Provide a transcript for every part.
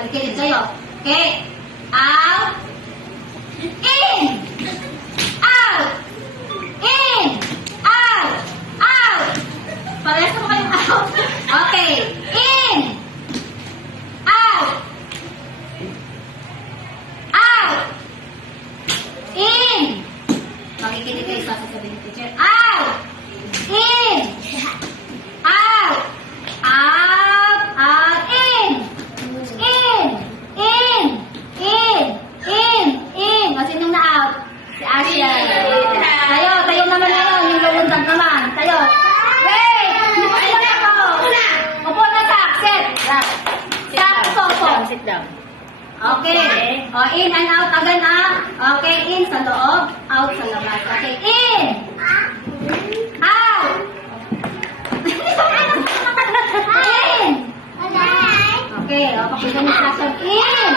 Balikin sa'yo. Okay. Out. In. Out. In. Out. Out. Parehas mo kayong out. Okay. In. Out. Out. In. Makikinig kayo sa sasabihin ni teacher. Out. In. Out. Out. Out. In. In. In. In. In. In. O, sinong na-out? Si Asya. Tayo. Tayo naman ngayon. Yung luluntag naman. Tayo. Wait! Hindi ko sila na ako. Upo na sa. Sit. Sit. Upo. Sit down. Okay. O, in and out agad ah. Okay. In sa loob. Out sa labas. Okay. In. Out. In. Okay. O, pakita mo sa action. In.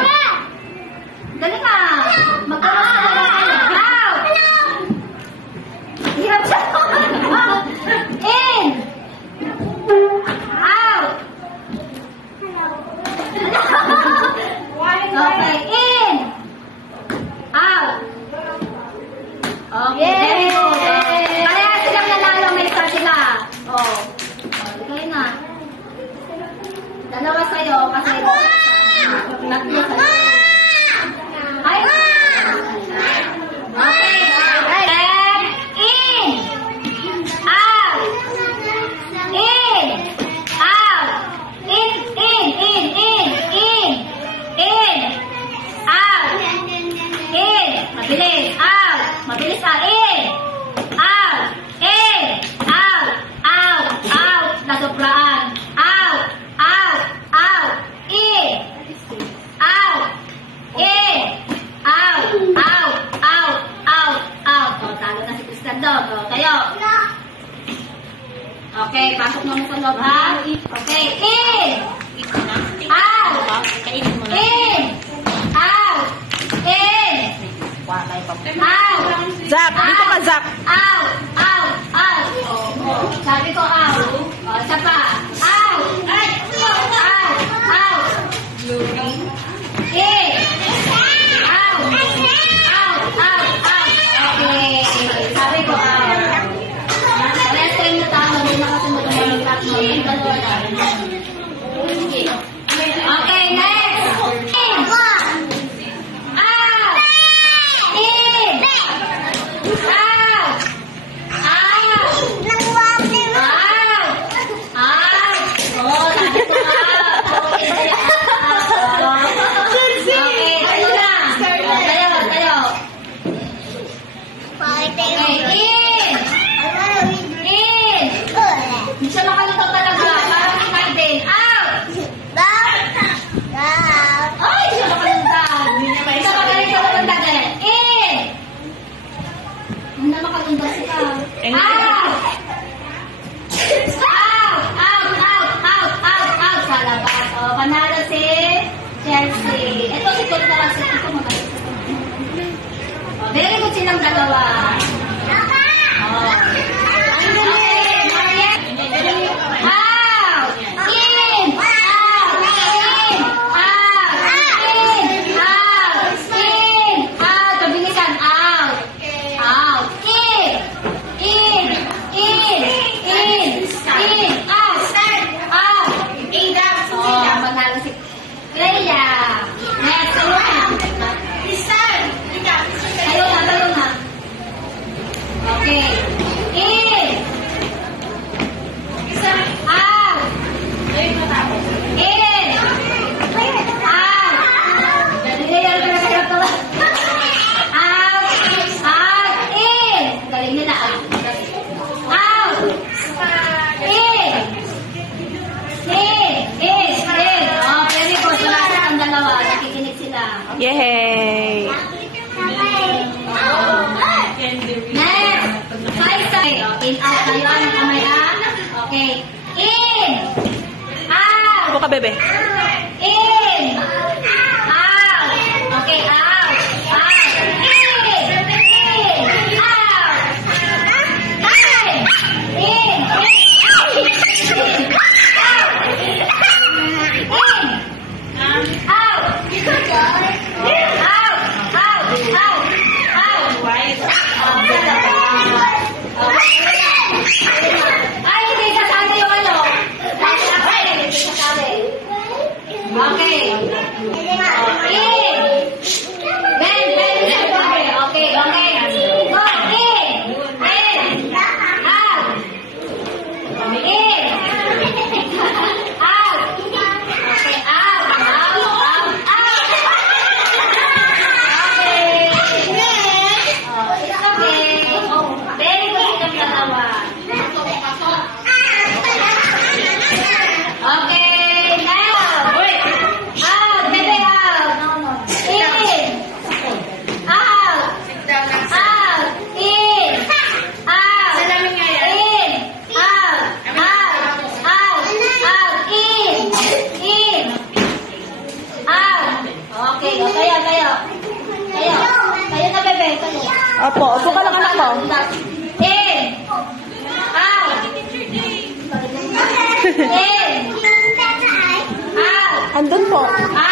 Dali ka. Magkaroon sa labas. Out. Hirap siya. In. Out. Okay, in. Out. Okay, very good. Kaya silang nanalo, may isa sila. Oh. Ikaw na. Dalawa sa'yo, kasi tatlo sa'yo. Ay! Okay. And in. Out. In. Out. In. Out. In. Mabilis. Out. Mabilis ah. In. Out. In. Out. Out. Out. Nasobraan. Out. Out. Out. In. Out. In. Out. Out. Out. Out. Out. O, talo na si Kristen Dog. O, kayo. Okay, pasok mo sa loob ha. Okay, in. Out. In. Out. In. Out. Zap! Dito ka, Zap! Out. Out. Out. Oh. Sabi ko out. O, isa pa. Out. Out. Out. In. Out. Out. Out. Out. Okay. Sabi ko out. Rest time na tao. Hindi nakasunod ang mga tatlo. Yung dalawa lang. Okay, next. In. Out. In. Out. Out. Out. Out. Oh, sabi ko out. Okay, out. Okay, tayo na. Tayo. Okay, in. In. Hindi siya makalutaw talaga. Parang ikaw din. Out. Ay, siya makalutaw. Isa pa galing sa makalutaw din. In. Hindi na makalutaw siya. Out. Out. Sa labas. O, panalo si Chelsea. Ito si Coach na lang sa ito. Very good silang dalawa. Out! In! Out! In! Out! In! Out! In! Out! Pabilisan. Out! Out! In! In! In! In! In! Out! Out! Oh, manalo si Clea. Next, tayo na. Okay. In! Out! In! Out! Out! In! Galing nila. Out! In! Oh, very good. Wala ang dalawa. Nakikinig sila. Yay! Next! In, out. Tayo ang kamay ah. Okay. In! Out! Upo ka, bebe. In! Out! Okay, out! Out! In! Out! In! Out! Opo, upo ka lang anak ko. In. Out. In. Out. Andun po. Out.